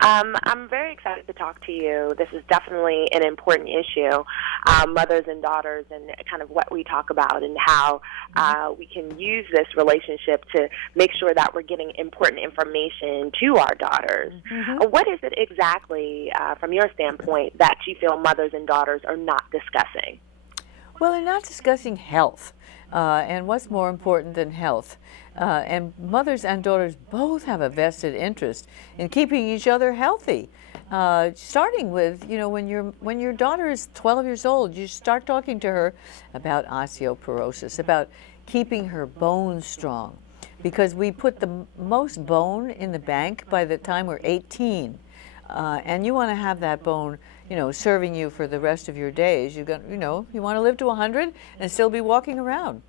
I'm very excited to talk to you. This is definitely an important issue, mothers and daughters, and kind of what we talk about and how we can use this relationship to make sure that we're getting important information to our daughters. What is it exactly, from your standpoint, that you feel mothers and daughters are not discussing? Well, they're not discussing health, and what's more important than health. And mothers and daughters both have a vested interest in keeping each other healthy. Starting with, when your daughter is 12 years old, you start talking to her about osteoporosis, about keeping her bones strong, because we put the most bone in the bank by the time we're 18. And you want to have that bone, serving you for the rest of your days. You want to live to 100 and still be walking around.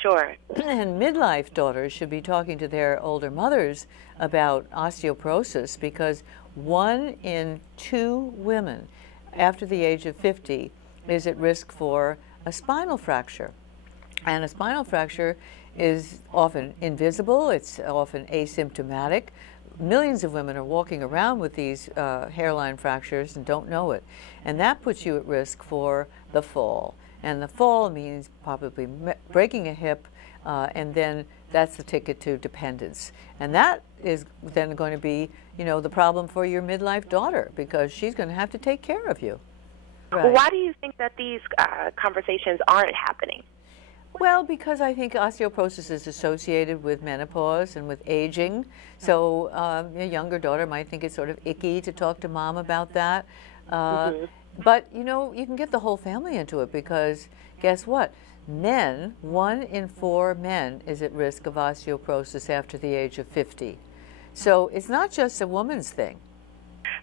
Sure. And midlife daughters should be talking to their older mothers about osteoporosis, because 1 in 2 women after the age of 50 is at risk for a spinal fracture. And a spinal fracture is often invisible, it's often asymptomatic. Millions of women are walking around with these hairline fractures and don't know it. And that puts you at risk for the fall. And the fall means probably breaking a hip, and then that's the ticket to dependence. And that is then going to be, the problem for your midlife daughter, because she's going to have to take care of you. Right. Why do you think that these conversations aren't happening? Well, because I think osteoporosis is associated with menopause and with aging. So a younger daughter might think it's sort of icky to talk to mom about that. But, you can get the whole family into it, because guess what? 1 in 4 men is at risk of osteoporosis after the age of 50. So it's not just a woman's thing.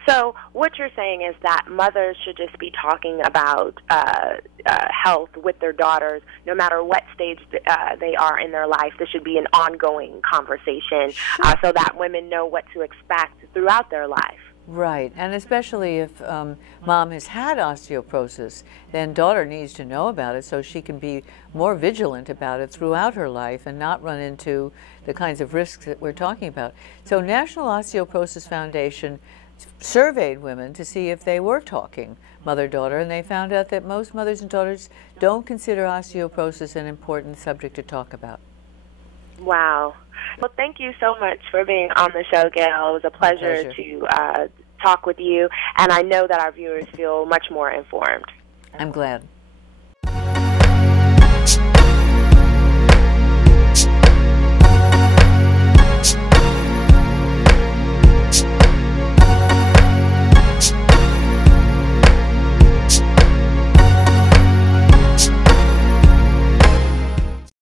So what you're saying is that mothers should just be talking about health with their daughters, no matter what stage they are in their life. This should be an ongoing conversation, so that women know what to expect throughout their life. Right, and especially if mom has had osteoporosis, then daughter needs to know about it so she can be more vigilant about it throughout her life and not run into the kinds of risks that we're talking about. So National Osteoporosis Foundation surveyed women to see if they were talking mother-daughter, and they found out that most mothers and daughters don't consider osteoporosis an important subject to talk about. Wow. Well, thank you so much for being on the show, Gail. It was a pleasure to talk with you, and I know that our viewers feel much more informed. I'm glad.